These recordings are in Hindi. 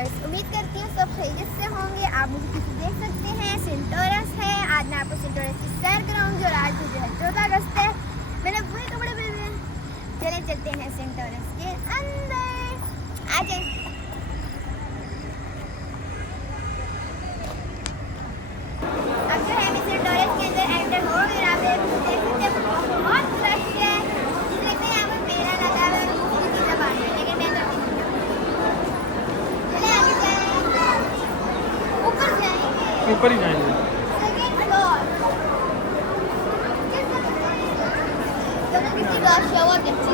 व्यूअर्स, उम्मीद करती हूँ सब खैरियत से होंगे। आप मुझे किसी देख सकते हैं, सेंटोरस है। आज मैं आपको सेंटोरस की सैर कराऊंगी और आज जो है 14 अगस्त है। मैंने पूरे कपड़े पहने हैं। चले चलते हैं सेंटोरस के अंदर। आ जाए। अब जो है मैं सेंटोरस के अंदर एंटर हो गई। आप देख सकते हैं बहुत रश है। इसलिए तो यहाँ पर मेला लगा हुआ है, मुफ्त की चीज़ें बांट रहे हैं, लेकिन मैं तो ऊपर ही जाएंगे। Second floor. कितनी रश है, बहुत अच्छी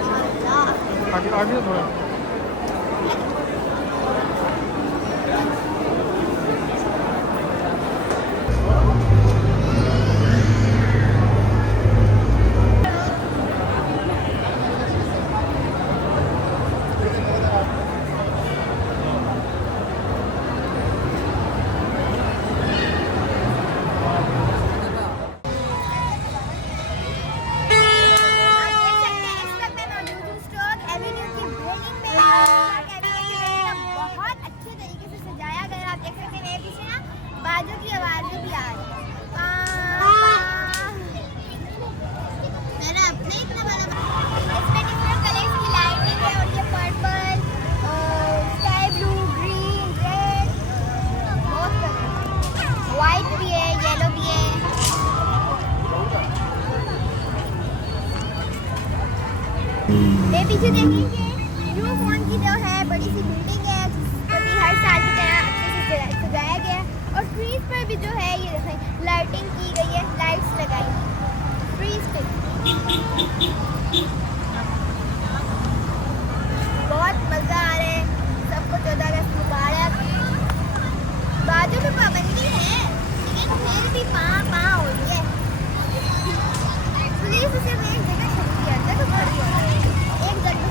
माशाल्लाह। आगे आगे थोड़ा। बाजू की आवाज़ें भी आ रही हैं। मैंने अपने इतना बड़ा इसमें डिफरेंट कलर्स की लाइटिंग है और ये purple, sky blue, green, red, बहुत कलर, वाइट भी है, येलो भी है। ये पीछे देखेंगे न्यू फोन की जो है बड़ी सी बिल्डिंग है, कभी हर साल की तरह अच्छे से सजाया गया है। और ट्रीज पर भी जो है ये देखें लाइटिंग की गई है, लाइट्स लगाई ट्रीज पे। बहुत मज़ा आ रहा है। सबको 14 अगस्त मुबारक। बाजू में पाबंदी है लेकिन फिर भी पाँ हो रही है। पुलिस उसे एक जगह छुट्टी करता है तो खड़ी हो रही है एक जगह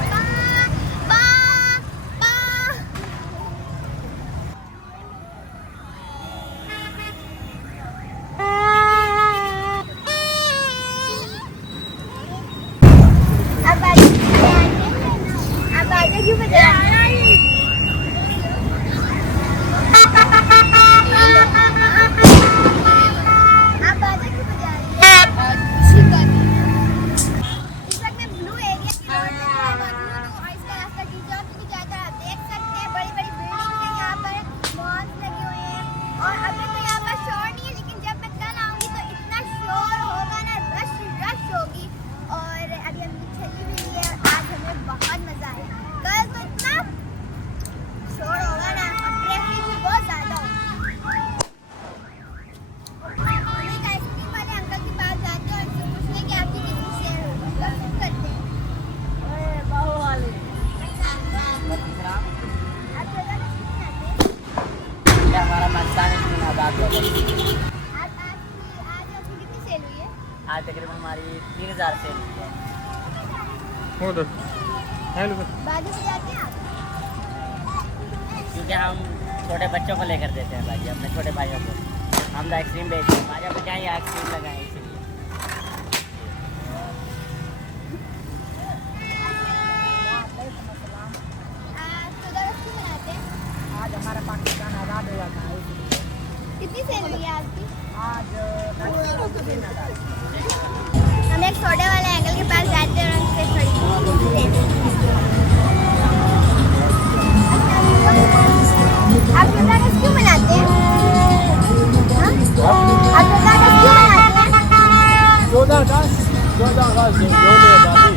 क्यों बजा आज तकरीबन हमारी 3000 सेल हुई है। बाजू में जाते हैं आप? क्योंकि हम छोटे बच्चों को लेकर देते हैं भाई, अपने छोटे भाइयों को। हम तो आइसक्रीम बेचते हैं, बाजा पे जाएँ आइसक्रीम लगाएं इसीलिए। आज हमारा पाकिस्तान आज़ाद हुआ था इसलिए। कितनी सेल हुई है आपकी? आज हम एक सोडे वाले अंकल के पास जाते हैं और उनसे खरीदते हैं। आप 14 अगस्त क्यों मनाते हैं? आप 14 अगस्त क्यों मनाते हैं? 14 अगस्त